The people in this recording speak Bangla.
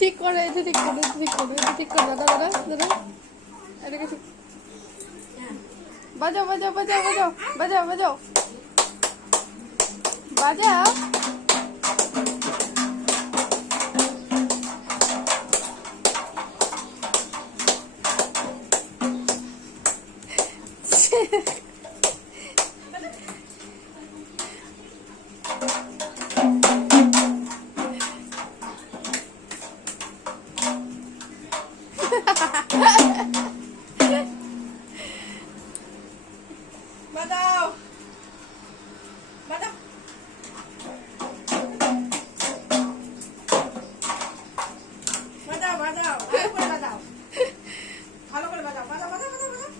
ঠিক করে, এটা ঠিক করে, ঠিক করে, এটা ঠিক করে, দাদা দাদা দাদা এটাকে ঠিক বাজাও বাজাও বাজাও বাজাও বাজাও বাজাও বাজাও। বাজাও বাজাও বাজাও বাজাও ভালো করে বাজাও ভালো করে বাজাও বাজাও বাজাও বাজাও বাজাও